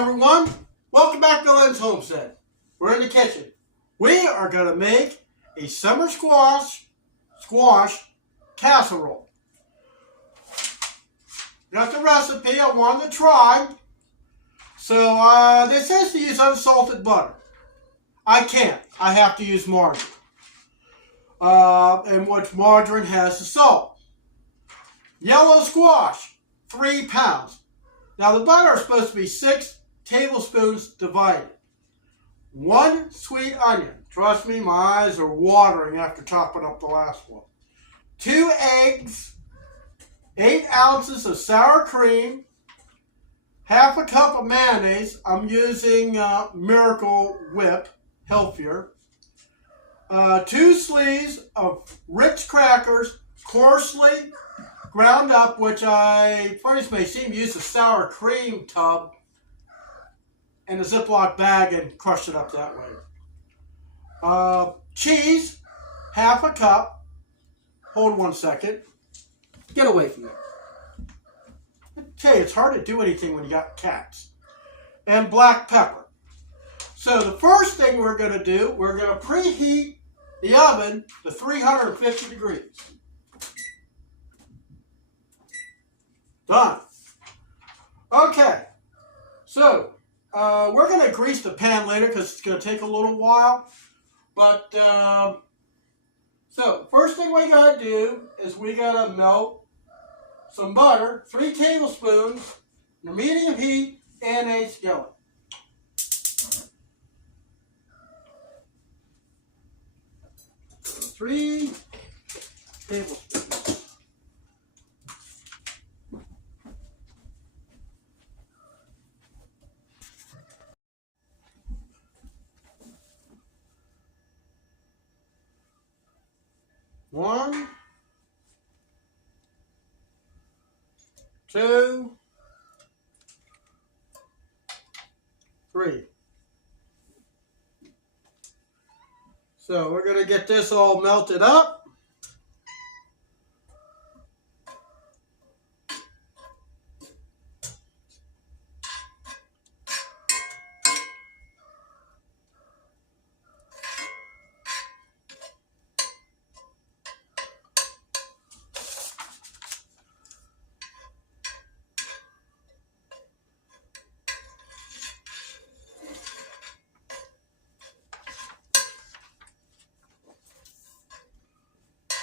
everyone. Welcome back to Lynn's Homestead. We're in the kitchen. We are going to make a summer squash casserole. Got the recipe I wanted to try. So this says to use unsalted butter. I can't. I have to use margarine. And which margarine has the salt. Yellow squash, 3 pounds. Now the butter is supposed to be 6 tablespoons divided. 1 sweet onion. Trust me, my eyes are watering after chopping up the last one. 2 eggs. 8 ounces of sour cream. Half a cup of mayonnaise. I'm using Miracle Whip, healthier. 2 sleeves of Ritz crackers, coarsely ground up, which funny as may seem, used a sour cream tub in a Ziploc bag and crushed it up that way. Cheese, half a cup. Hold 1 second. Get away from it. Okay, it's hard to do anything when you got cats. And black pepper. So the first thing we're going to do, we're going to preheat the oven to 350 degrees. Done. Okay, so we're going to grease the pan later because it's going to take a little while. But, so first thing we got to do is we got to melt some butter, 3 tablespoons, in a medium heat, in a skillet. So 3 tablespoons. One, 2, 3. So we're going to get this all melted up.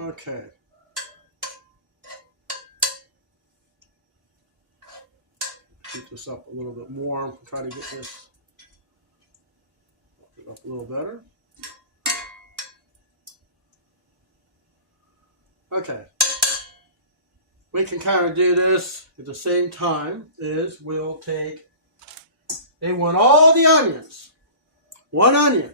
Okay. Keep this up a little bit more. Try to get this up a little better. Okay. We can kind of do this at the same time. We'll take, they want all the onions. 1 onion.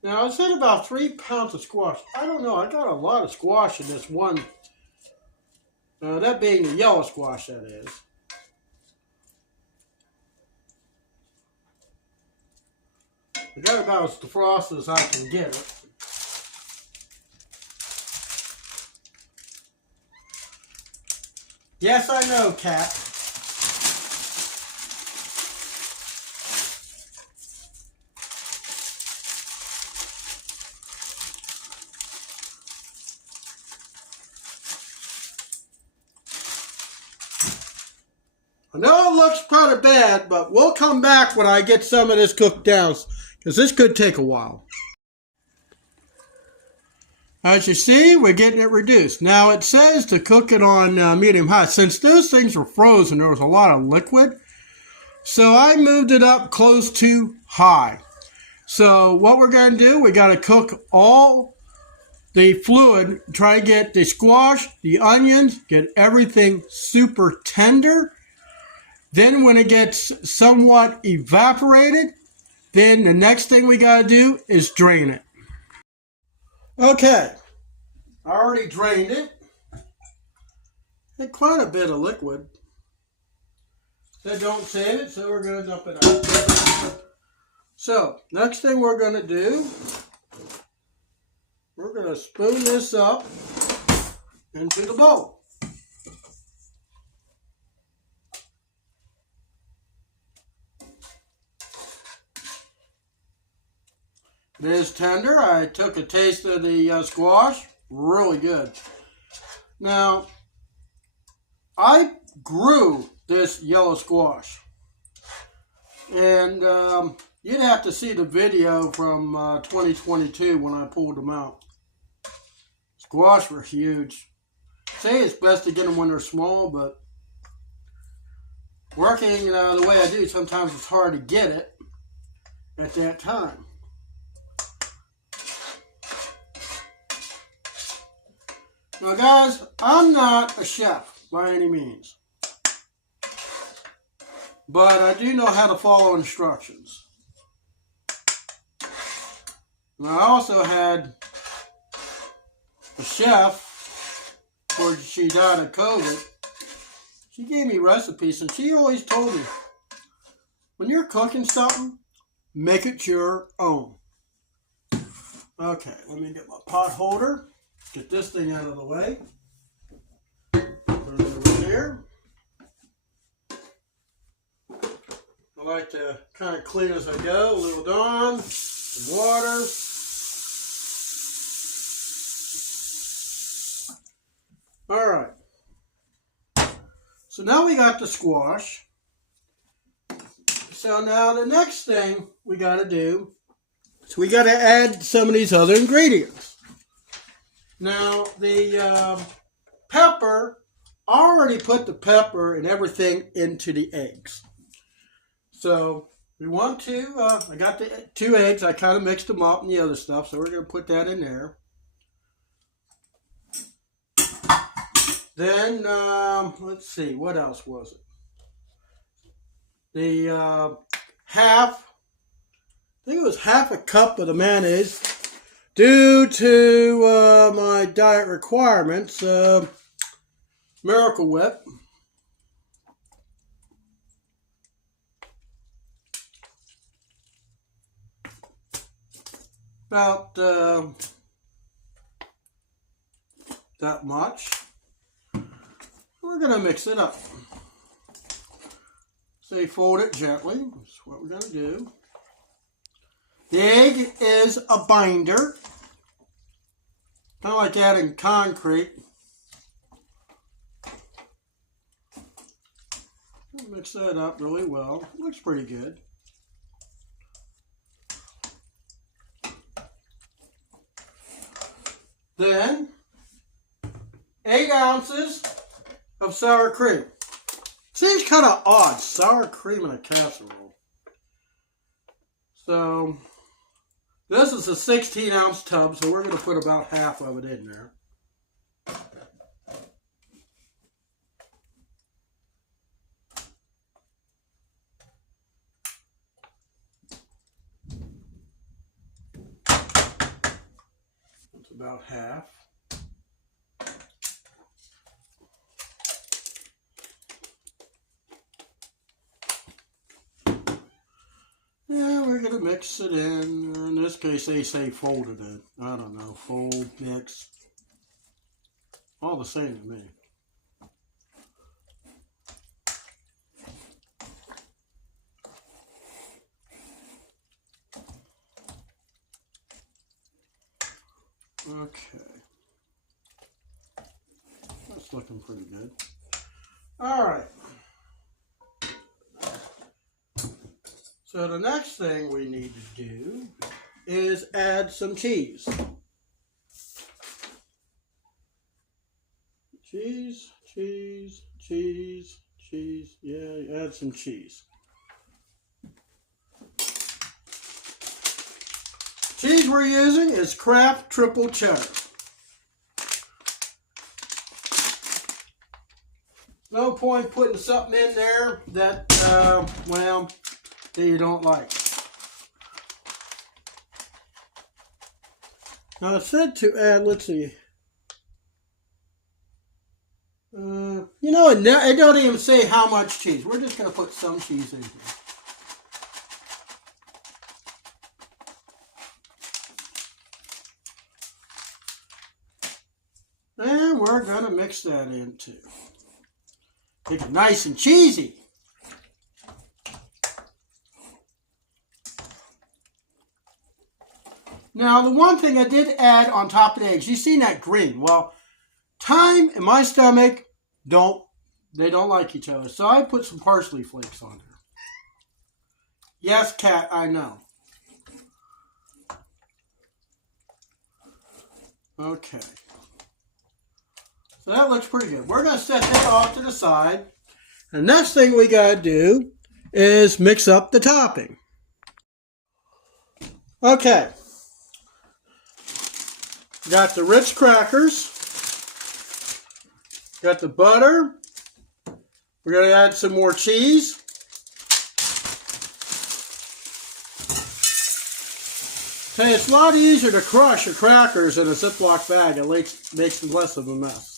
Now, I said about 3 pounds of squash. I don't know. I got a lot of squash in this one. That being the yellow squash, that is. I got about as defrosted as I can get it. Yes, I know, cat. I know it looks kind of bad, but we'll come back when I get some of this cooked down, because this could take a while. As you see, we're getting it reduced. Now, it says to cook it on medium high. Since those things were frozen, there was a lot of liquid. So I moved it up close to high. So what we're going to do, we got to cook all the fluid, try to get the squash, the onions, get everything super tender. Then when it gets somewhat evaporated, then the next thing we got to do is drain it. Okay, I already drained it. and quite a bit of liquid. They don't save it, so we're going to dump it out. So, next thing we're going to do, we're going to spoon this up into the bowl. It is tender. I took a taste of the squash. Really good. Now, I grew this yellow squash. And you'd have to see the video from 2022 when I pulled them out. Squash were huge. Say it's best to get them when they're small, but working the way I do, sometimes it's hard to get it at that time. Now guys, I'm not a chef by any means, but I do know how to follow instructions. And I also had a chef, before she died of COVID, she gave me recipes, and she always told me, when you're cooking something, make it your own. Okay, let me get my pot holder. Get this thing out of the way. Put it over here. I like to kind of clean as I go. A little Dawn, some water. All right. So now we got the squash. So now the next thing we got to do is we got to add some of these other ingredients. Now, the pepper, I already put the pepper and everything into the eggs. So, we want to, I got the 2 eggs, I kind of mixed them up and the other stuff, so we're going to put that in there. Then, let's see, what else was it? The I think it was half a cup of the mayonnaise. Due to my diet requirements, Miracle Whip. About that much. We're going to mix it up. So you fold it gently. That's what we're going to do. The egg is a binder. Kind of like adding concrete. Mix that up really well. Looks pretty good. Then, 8 ounces of sour cream. Seems kind of odd, sour cream in a casserole. So, this is a 16-ounce tub, so we're going to put about half of it in there. That's about half. Yeah, we're going to mix it in. In this case, they say folded it. I don't know. Fold, mix. All the same to me. Okay. That's looking pretty good. All right. So the next thing we need to do is add some cheese. Cheese, cheese, cheese, cheese. Yeah, add some cheese. Cheese we're using is Kraft Triple Cheddar. No point putting something in there that, well, that you don't like. Now it said to add, let's see, You know, it don't even say how much cheese. We're just going to put some cheese in here. And we're going to mix that in too. Make it nice and cheesy. Now, the one thing I did add on top of the eggs, you seen that green. Well, thyme and my stomach don't like each other. So I put some parsley flakes on there. Yes, Kat, I know. Okay. So that looks pretty good. We're going to set that off to the side. The next thing we got to do is mix up the topping. Okay. Got the Ritz crackers. Got the butter. We're going to add some more cheese. Okay, it's a lot easier to crush your crackers in a Ziploc bag. It makes less of a mess.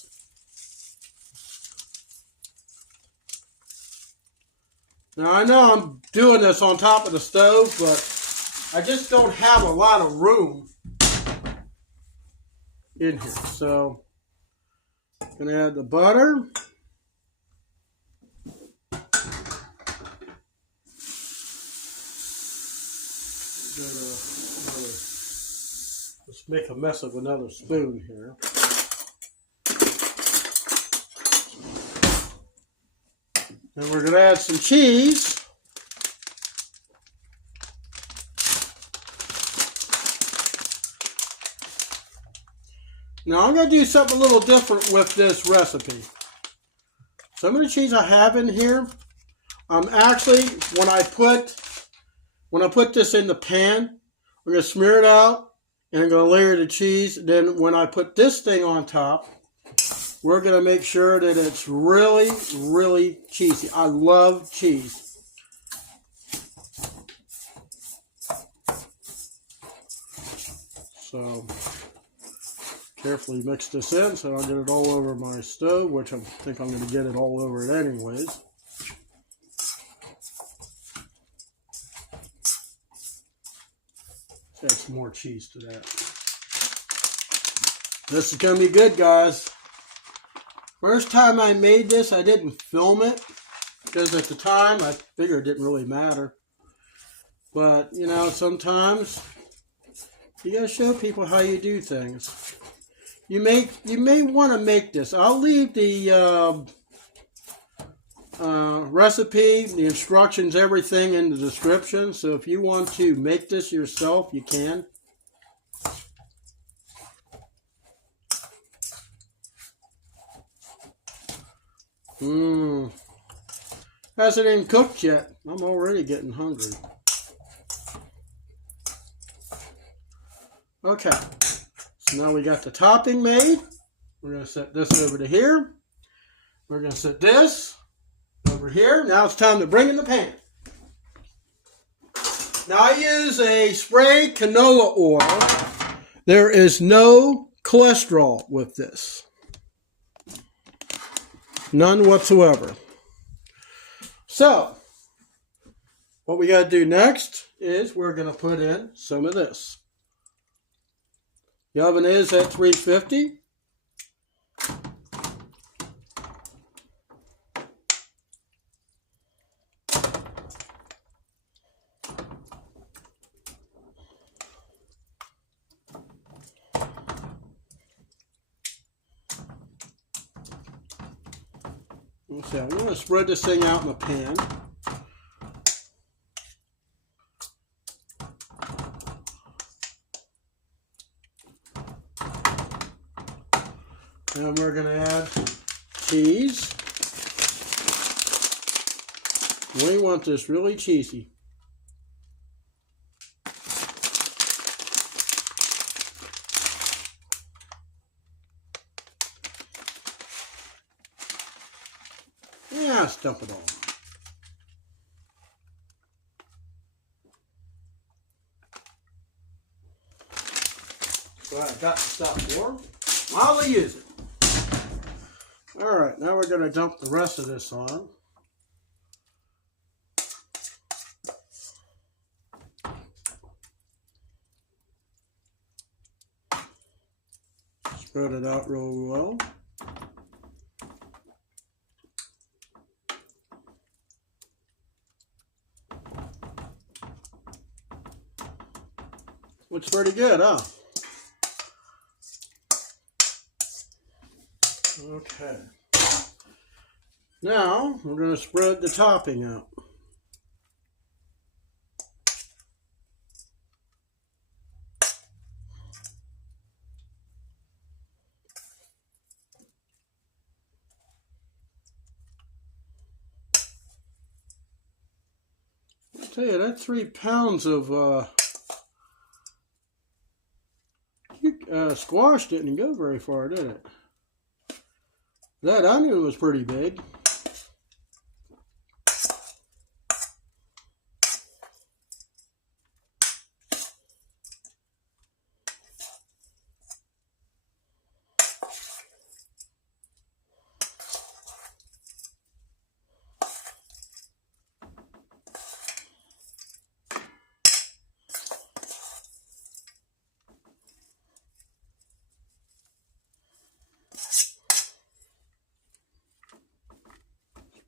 Now, I know I'm doing this on top of the stove, but I just don't have a lot of room in here. So, I'm going to add the butter. Let's make a mess of another spoon here. And we're going to add some cheese. Now I'm going to do something a little different with this recipe. Some of the cheese I have in here, actually when I put this in the pan, I'm going to smear it out and I'm going to layer the cheese. Then when I put this thing on top, we're going to make sure that it's really, really cheesy. I love cheese. So carefully mix this in so I don't get it all over my stove, which I think I'm going to get it all over it anyways. Add some more cheese to that. This is going to be good, guys. First time I made this, I didn't film it because at the time I figured it didn't really matter. But, you know, sometimes you got to show people how you do things. You may want to make this. I'll leave the recipe, the instructions, everything in the description. So if you want to make this yourself, you can. Hasn't even cooked yet. I'm already getting hungry. Okay. So now we got the topping made. We're going to set this over to here. We're going to set this over here. Now it's time to bring in the pan. Now I use a spray canola oil. There is no cholesterol with this. None whatsoever. So, what we got to do next is we're going to put in some of this. The oven is at 350. Okay, I'm going to spread this thing out in the pan. Then we're going to add cheese. We want this really cheesy. Yeah, let's dump it all. So I've got to stop warm while we use it. All right, now we're going to dump the rest of this on. Spread it out real well. Looks pretty good, huh? Okay. Now, we're going to spread the topping out. I'll tell you, that 3 pounds of squash didn't go very far, did it? That onion was pretty big.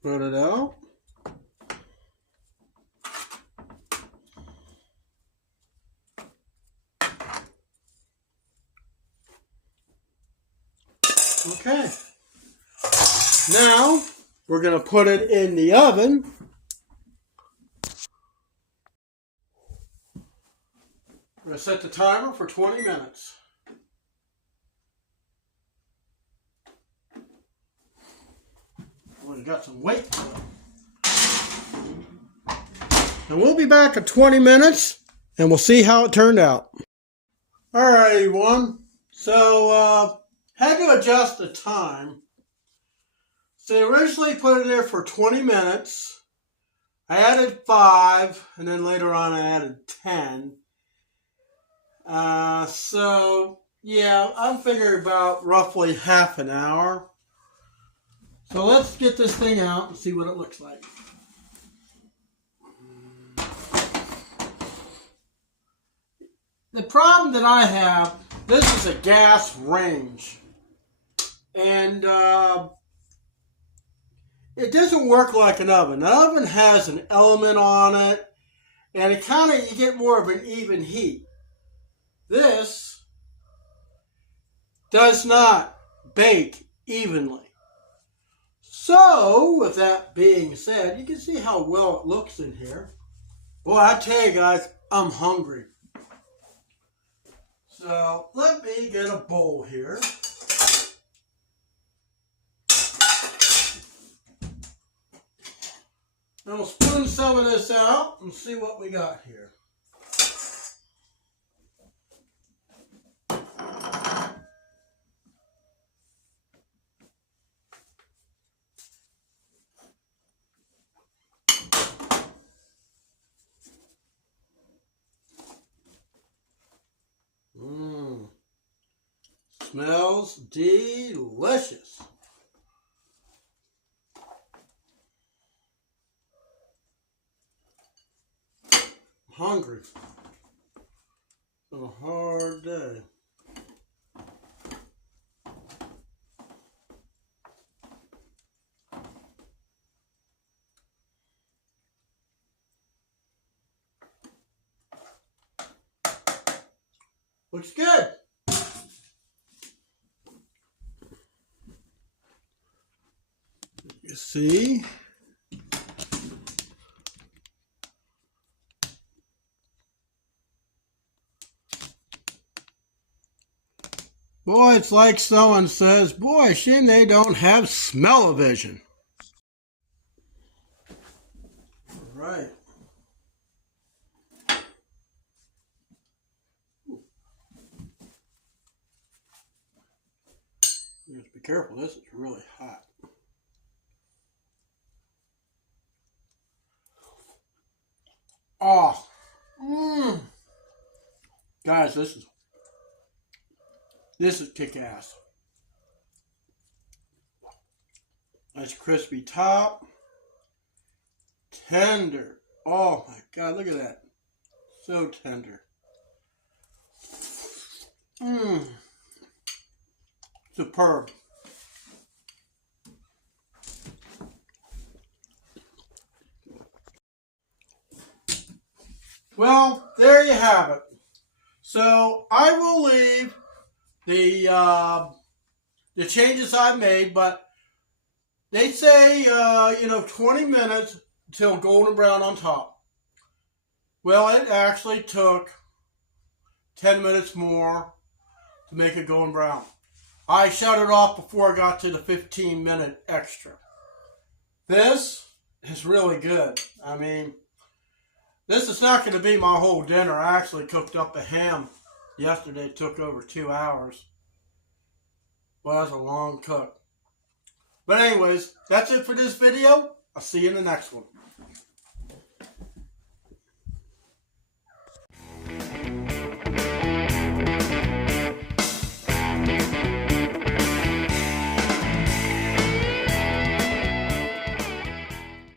Spread it out. Okay. Now, we're going to put it in the oven. We're going to set the timer for 20 minutes. We've got some weight to it. And we'll be back in 20 minutes and we'll see how it turned out. All right, everyone. So, had to adjust the time. So, I originally put it there for 20 minutes. I added 5, and then later on I added 10. So, yeah, I'm figuring about roughly half an hour. So let's get this thing out and see what it looks like. The problem that I have, this is a gas range. And it doesn't work like an oven. An oven has an element on it, and it kind of, you get more of an even heat. This does not bake evenly. So, with that being said, you can see how well it looks in here. Boy, I tell you guys, I'm hungry. So, let me get a bowl here. And we'll spoon some of this out and see what we got here. Smells delicious. I'm hungry. It's been a hard day. Looks good. You see? Boy, it's like someone says, boy, shame they don't have smell-o-vision. All right. You have to be careful, this is really hot. Oh, guys, this is kick-ass. Nice crispy top. Tender. Oh my God, look at that. So tender. Mmm. Superb. Well, there you have it. So I will leave the changes I made, but they say 20 minutes until golden brown on top. Well, it actually took 10 minutes more to make it golden brown. I shut it off before I got to the 15-minute extra. This is really good. I mean, this is not going to be my whole dinner. I actually cooked up a ham yesterday. It took over 2 hours. Well, that's a long cook. But anyways, that's it for this video. I'll see you in the next one.